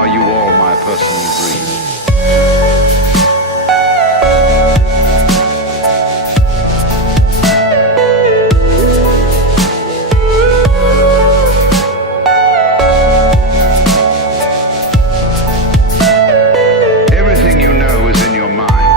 Are you all my personal dreams? Everything you know is in your mind.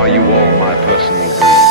Are you all my personal dreams?